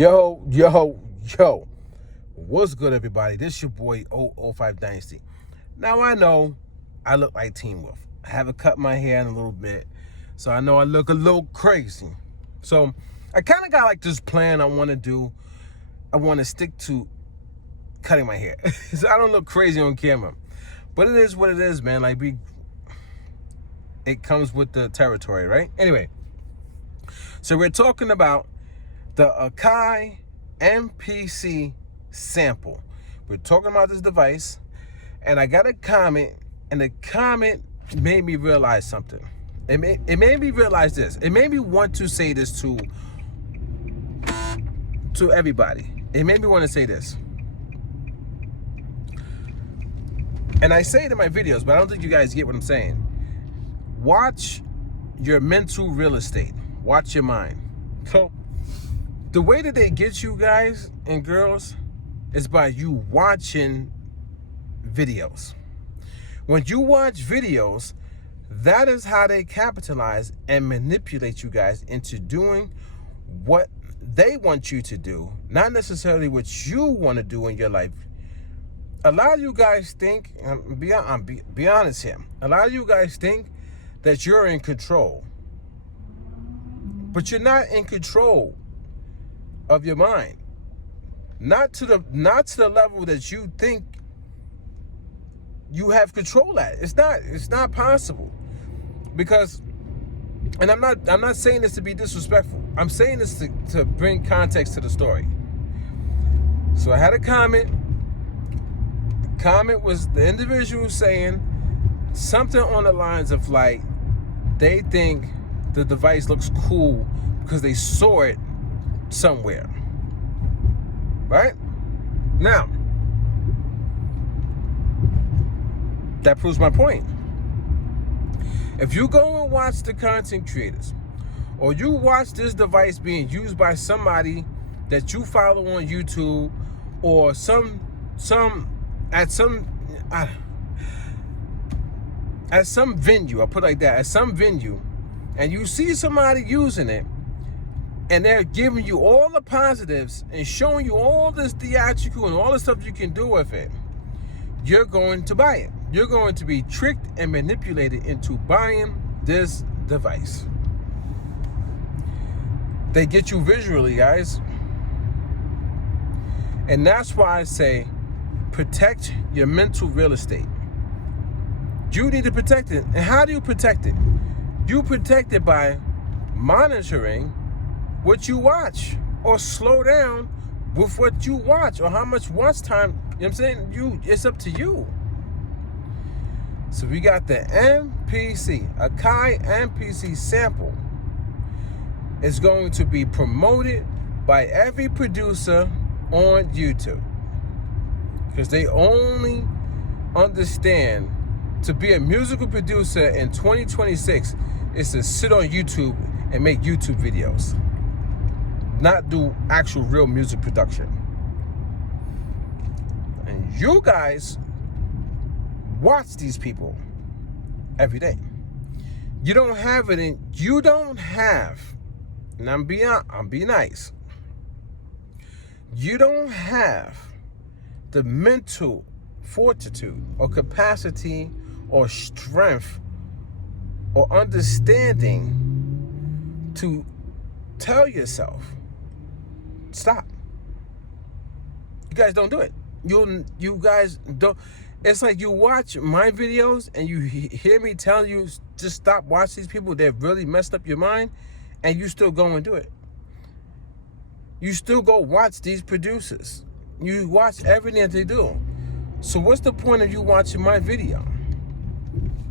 Yo. What's good, everybody? This your boy 005 Dynasty. Now, I know I look like Teen Wolf. I haven't cut my hair in a little bit, so I know I look a little crazy. So I kind of got like this plan I want to do. I want to stick to cutting my hair. So I don't look crazy on camera. But it is what it is, man. Like, it comes with the territory, right? Anyway, so we're talking about the Akai MPC Sample. We're talking about this device, and I got a comment, and the comment made me realize something. It made me realize this. It made me want to say this to everybody. It made me want to say this. And I say it in my videos, but I don't think you guys get what I'm saying. Watch your mental real estate. Watch your mind. So the way that they get you guys and girls is by you watching videos. When you watch videos, that is how they capitalize and manipulate you guys into doing what they want you to do, not necessarily what you want to do in your life. A lot of you guys think, be honest here, a lot of you guys think that you're in control. But you're not in control of your mind. Not to the level that you think you have control at. It's not possible. Because, and I'm not saying this to be disrespectful. I'm saying this to bring context to the story. So I had a comment. The comment was the individual saying something on the lines of like, they think the device looks cool because they saw it somewhere. Right? Now, that proves my point. If you go and watch the content creators, or you watch this device being used by somebody that you follow on YouTube, or at some venue, I'll put it like that, at some venue, and you see somebody using it, and they're giving you all the positives and showing you all this theatrical and all the stuff you can do with it, you're going to buy it. You're going to be tricked and manipulated into buying this device. They get you visually, guys. And that's why I say protect your mental real estate. You need to protect it. And how do you protect it? You protect it by monitoring what you watch, or slow down with what you watch, or how much watch time. You know what I'm saying? It's up to you. So we got the MPC, Akai MPC Sample. It's going to be promoted by every producer on YouTube, because they only understand to be a musical producer in 2026 is to sit on YouTube and make YouTube videos, not do actual real music production. And you guys watch these people every day. You don't have, and I'm being nice. You don't have the mental fortitude or capacity or strength or understanding to tell yourself, stop. You guys don't do it. You guys don't. It's like you watch my videos and you hear me telling you just stop watching these people that really messed up your mind, and you still go and do it. You still go watch these producers. You watch everything that they do. So what's the point of you watching my video?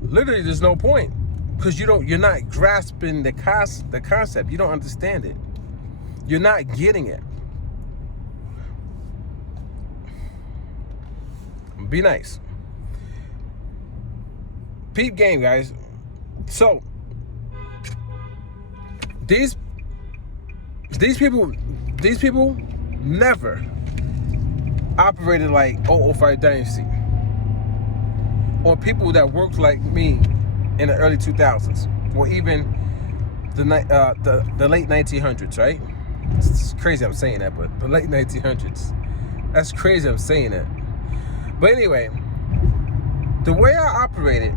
Literally, there's no point, because you're not grasping the concept. You don't understand it. You're not getting it. Be nice. Peep game, guys. So these people never operated like 005 Dynasty, or people that worked like me in the early 2000s, or even the late 1900s, right? It's crazy I'm saying that, but the late 1900s. That's crazy I'm saying that. But anyway, the way I operated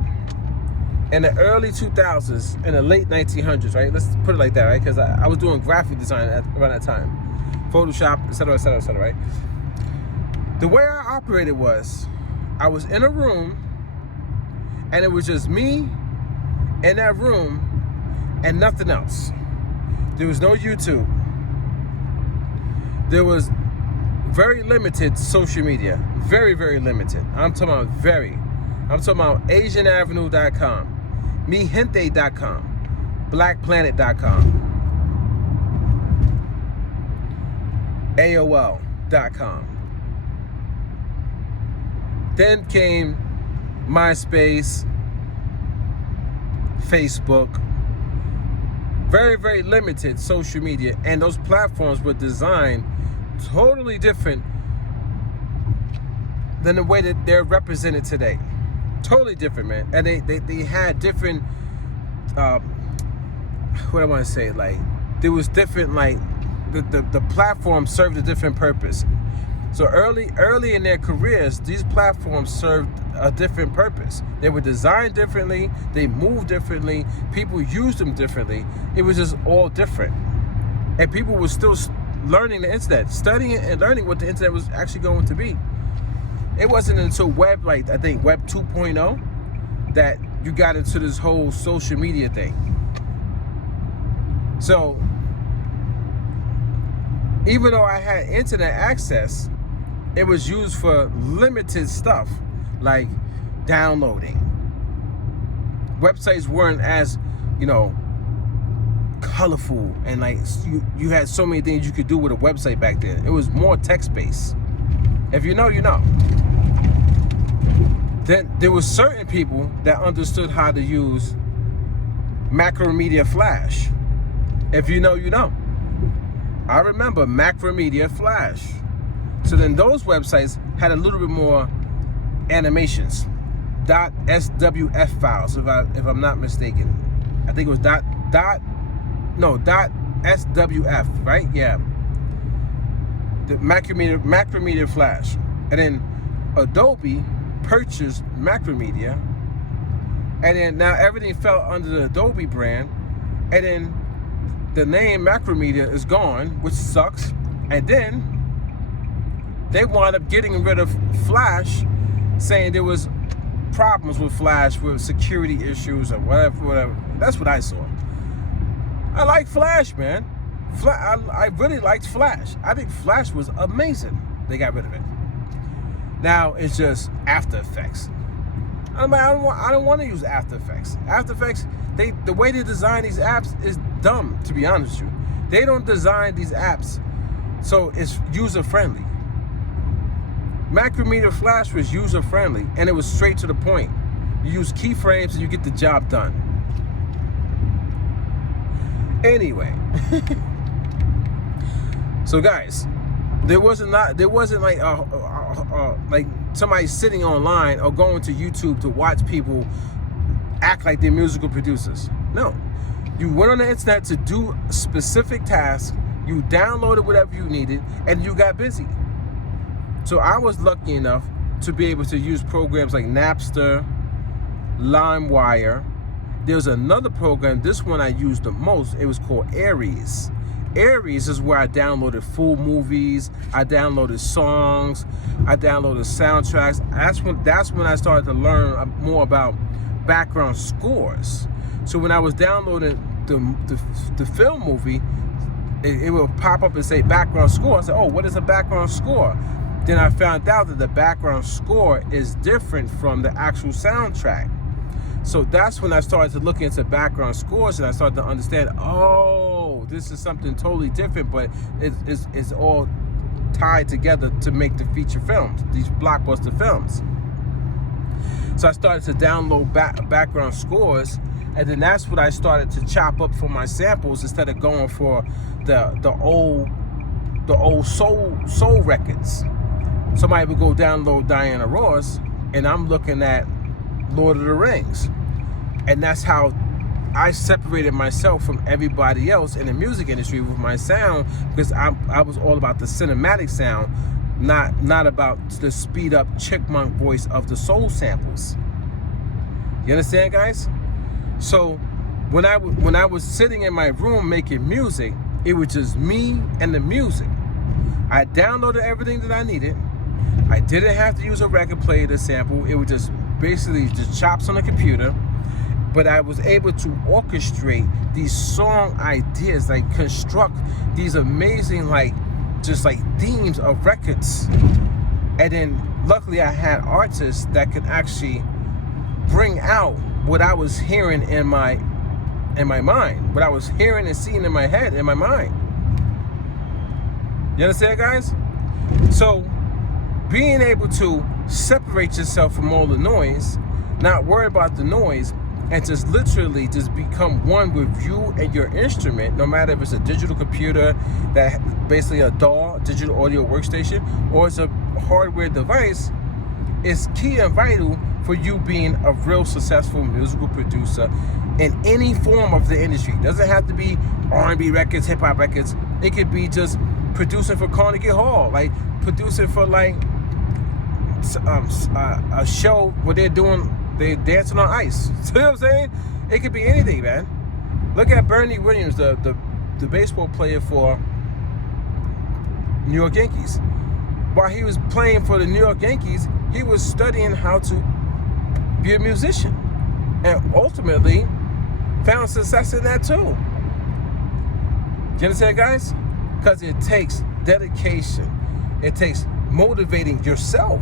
in the early 2000s, in the late 1900s, right? Let's put it like that, right? Because I was doing graphic design around that time. Photoshop, etc., etc., etc., right? The way I operated was, I was in a room, and it was just me in that room and nothing else. There was no YouTube. There was very limited social media. Very, very limited. I'm talking about very. I'm talking about AsianAvenue.com, MeHente.com, BlackPlanet.com, AOL.com. Then came MySpace, Facebook. Very, very limited social media. And those platforms were designed totally different than the way that they're represented today. Totally different, man. And they had different, what I want to say, like, there was different, like, the platform served a different purpose. So early in their careers, these platforms served a different purpose. They were designed differently, they moved differently, people used them differently. It was just all different. And people were still learning the internet, studying and learning what the internet was actually going to be. It wasn't until Web 2.0 that you got into this whole social media thing. So even though I had internet access, it was used for limited stuff, like downloading. Websites weren't as, colorful, and like you had so many things you could do with a website back then. It was more text-based. If you know, you know. Then there were certain people that understood how to use Macromedia Flash. If you know, you know. I remember Macromedia Flash. So then those websites had a little bit more animations. .swf files, if I'm not mistaken. I think it was .swf, right? Yeah. The Macromedia Flash. And then Adobe purchased Macromedia. And then now everything fell under the Adobe brand. And then the name Macromedia is gone, which sucks. And then they wound up getting rid of Flash, saying there was problems with Flash, with security issues or whatever. That's what I saw. I like Flash, man. I really liked Flash. I think Flash was amazing. They got rid of it. Now it's just After Effects. I don't want to use After Effects. After Effects, the way they design these apps is dumb, to be honest with you. They don't design these apps so it's user-friendly. Macromedia Flash was user-friendly, and it was straight to the point. You use keyframes and you get the job done. Anyway, so guys, there wasn't like like somebody sitting online or going to YouTube to watch people act like they're musical producers. No, you went on the internet to do specific tasks. You downloaded whatever you needed, and you got busy. So I was lucky enough to be able to use programs like Napster, LimeWire. There's another program, this one I used the most. It was called Aries. Aries is where I downloaded full movies, I downloaded songs, I downloaded soundtracks. That's when I started to learn more about background scores. So when I was downloading the film movie, it would pop up and say background score. I said, oh, what is a background score? Then I found out that the background score is different from the actual soundtrack. So that's when I started to look into background scores, and I started to understand, oh, this is something totally different, but it's all tied together to make the feature films, these blockbuster films. So I started to download background scores, and then that's what I started to chop up for my samples instead of going for the old soul records. Somebody would go download Diana Ross, and I'm looking at Lord of the Rings, and that's how I separated myself from everybody else in the music industry with my sound, because I was all about the cinematic sound, not about the speed up chipmunk voice of the soul samples. You understand, guys? So when I was sitting in my room making music, it was just me and the music. I downloaded everything that I needed. I didn't have to use a record player to sample. It was just basically just chops on the computer. But I was able to orchestrate these song ideas, like construct these amazing, like, just like themes of records. And then luckily I had artists that could actually bring out what I was hearing in my mind, what I was hearing and seeing in my head, in my mind. You understand, guys? So being able to separate yourself from all the noise, not worry about the noise, and just literally just become one with you and your instrument, no matter if it's a digital computer, that basically a DAW, digital audio workstation, or it's a hardware device, is key and vital for you being a real successful musical producer in any form of the industry. It doesn't have to be R&B records, hip hop records. It could be just producing for Carnegie Hall, like producing for like a show where they're dancing on ice. You know what I'm saying? It could be anything, man. Look at Bernie Williams, the baseball player for New York Yankees. While he was playing for the New York Yankees, he was studying how to be a musician, and ultimately found success in that too. You understand, guys? Because it takes dedication. It takes motivating yourself.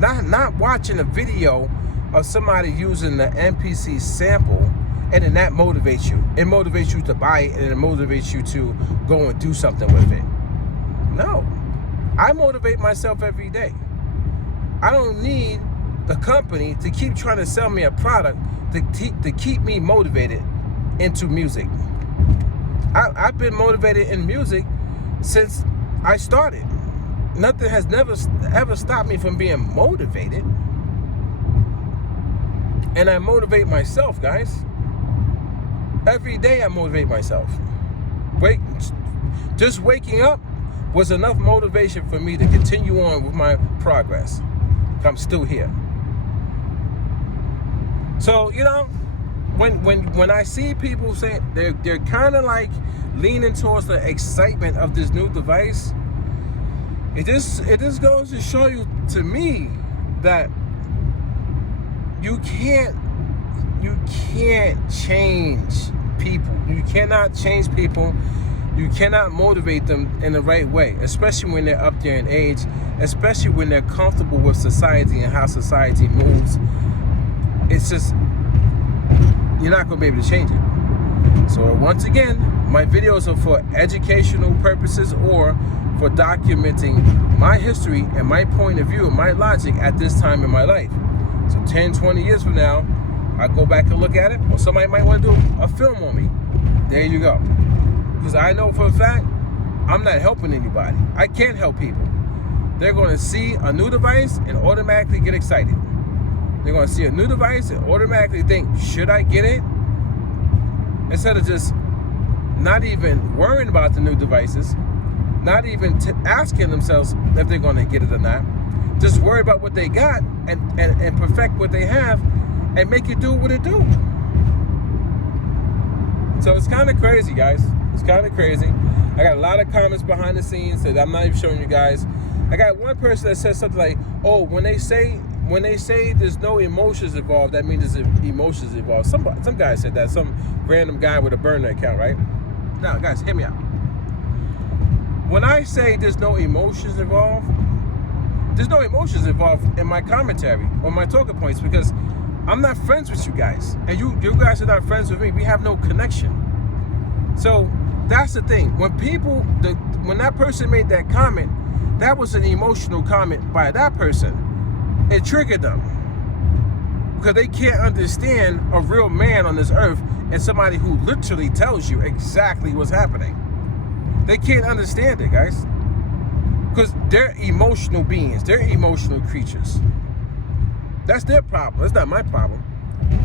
Not watching a video of somebody using the MPC sample and then that motivates you. It motivates you to buy it, and it motivates you to go and do something with it. No. I motivate myself every day. I don't need the company to keep trying to sell me a product to keep me motivated into music. I've been motivated in music since I started. Nothing has ever stopped me from being motivated. And I motivate myself, guys. Every day I motivate myself. Just waking up was enough motivation for me to continue on with my progress. I'm still here. So, you know, when I see people say they're kind of like leaning towards the excitement of this new device, it just goes to show you, to me, that you can't change people. You cannot change people. You cannot motivate them in the right way, especially when they're up there in age, especially when they're comfortable with society and how society moves. It's just, you're not going to be able to change it. So once again, my videos are for educational purposes or for documenting my history and my point of view and my logic at this time in my life. So 10, 20 years from now, I go back and look at it, or somebody might want to do a film on me. There you go. Because I know for a fact, I'm not helping anybody. I can't help people. They're going to see a new device and automatically get excited. They're going to see a new device and automatically think, should I get it? Instead of just not even worrying about the new devices, not even asking themselves if they're going to get it or not. Just worry about what they got and perfect what they have and make it do what it do. So it's kind of crazy, guys. It's kind of crazy. I got a lot of comments behind the scenes that I'm not even showing you guys. I got one person that says something like, oh, when they say there's no emotions involved, that means there's emotions involved. Some guy said that, some random guy with a burner account, right? Now, guys, hear me out. When I say there's no emotions involved, there's no emotions involved in my commentary or my talking points, because I'm not friends with you guys, and you guys are not friends with me. We have no connection. So that's the thing. When that person made that comment, that was an emotional comment by that person. It triggered them because they can't understand a real man on this earth and somebody who literally tells you exactly what's happening. They can't understand it, guys, because they're emotional beings. They're emotional creatures. That's their problem. That's not my problem.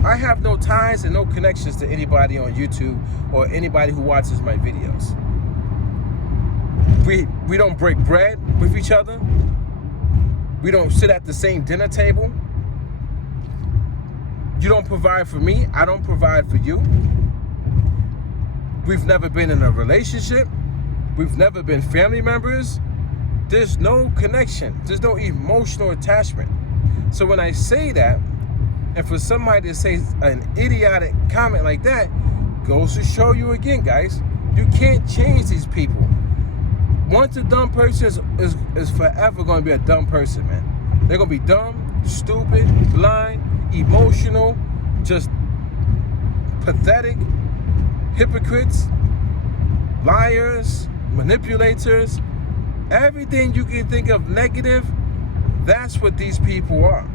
I have no ties and no connections to anybody on YouTube or anybody who watches my videos. We don't break bread with each other. We don't sit at the same dinner table. You don't provide for me, I don't provide for you. We've never been in a relationship. We've never been family members. There's no connection. There's no emotional attachment. So when I say that, and for somebody to say an idiotic comment like that, goes to show you again, guys, you can't change these people. Once a dumb person is forever going to be a dumb person, man. They're going to be dumb, stupid, blind, emotional, just pathetic, hypocrites, liars, manipulators, everything you can think of negative, that's what these people are.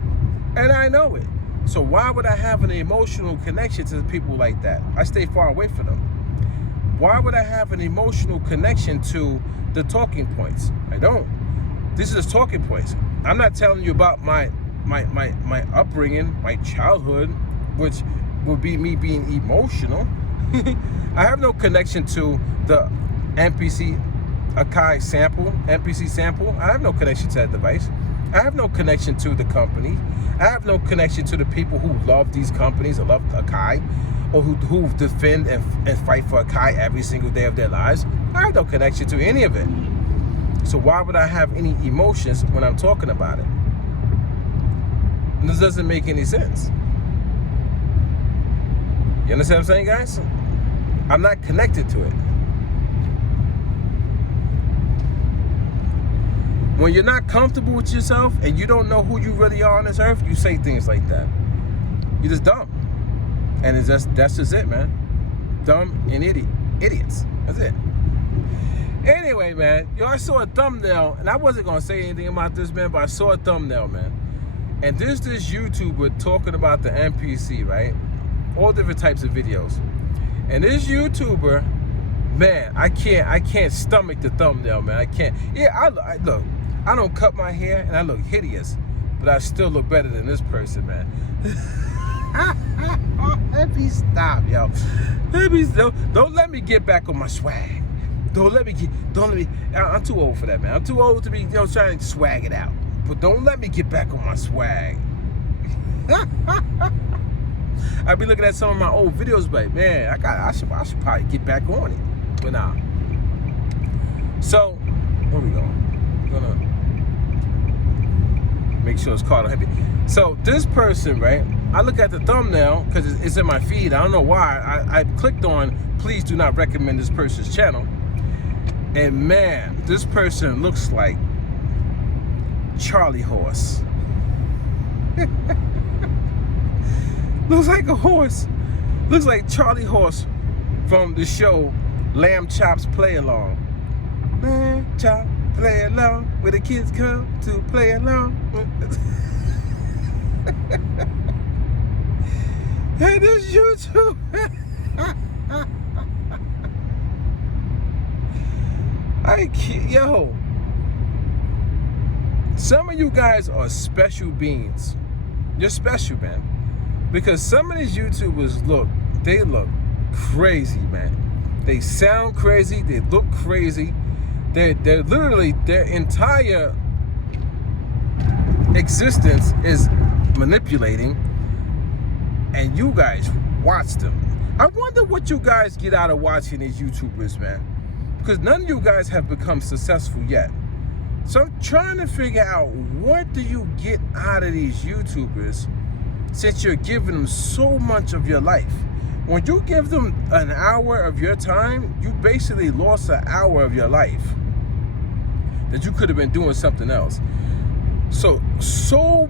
And I know it. So why would I have an emotional connection to people like that? I stay far away from them. Why would I have an emotional connection to the talking points? I don't. These are just talking points. I'm not telling you about my upbringing, my childhood, which would be me being emotional. I have no connection to the MPC Akai Sample, MPC Sample. I have no connection to that device. I have no connection to the company. I have no connection to the people who love these companies or love Akai, or who defend and fight for Akai every single day of their lives. I have no connection to any of it. So why would I have any emotions when I'm talking about it? This doesn't make any sense. You understand what I'm saying, guys? I'm not connected to it. When you're not comfortable with yourself and you don't know who you really are on this earth, you say things like that. You're just dumb. And that's just it, man. Dumb and idiots. That's it. Anyway, man, I saw a thumbnail, and I wasn't gonna say anything about this, man, but I saw a thumbnail, man. And there's this YouTuber talking about the MPC, right? All different types of videos. And this YouTuber, man, I can't stomach the thumbnail, man. I can't. Yeah, I look. I don't cut my hair and I look hideous, but I still look better than this person, man. Let me stop, yo. Don't let me get back on my swag. Don't let me. I'm too old for that, man. I'm too old to be, trying to swag it out. But don't let me get back on my swag. I be looking at some of my old videos, but man, I should probably get back on it. But nah. So, where we going? We're gonna make sure it's called on happy. So this person, right? I look at the thumbnail because it's in my feed. I don't know why. I clicked on please do not recommend this person's channel. And man, this person looks like Charlie Horse. Looks like a horse. Looks like Charlie Horse from the show Lamb Chops Play Along. Lamb Chop Play Along, where the kids come to play along. Hey, this YouTube. Yo, some of you guys are special beings. You're special, man. Because some of these YouTubers look crazy, man. They sound crazy, they look crazy. They're literally, their entire existence is manipulating, and you guys watch them. I wonder what you guys get out of watching these YouTubers, man. Because none of you guys have become successful yet. So I'm trying to figure out, what do you get out of these YouTubers since you're giving them so much of your life? When you give them an hour of your time, you basically lost an hour of your life that you could have been doing something else. So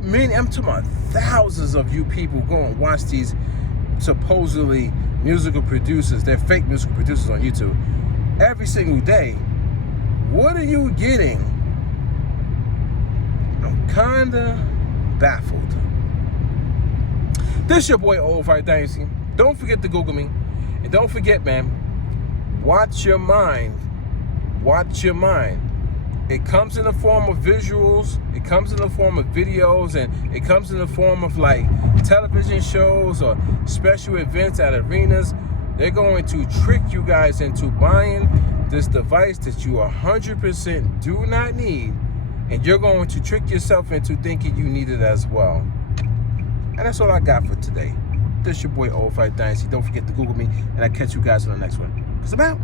many, I'm talking about thousands of you people go and watch these supposedly musical producers, they're fake musical producers on YouTube, every single day. What are you getting? I'm kinda baffled. This your boy Old Fight Dynasty. Don't forget to Google me. And don't forget, man, watch your mind. Watch your mind. It comes in the form of visuals, it comes in the form of videos, and it comes in the form of like television shows or special events at arenas. They're going to trick you guys into buying this device that you 100% do not need, and you're going to trick yourself into thinking you need it as well. And that's all I got for today. This your boy Old Fight Dynasty. Don't forget to Google me, and I'll catch you guys on the next one. 'Cause I'm out.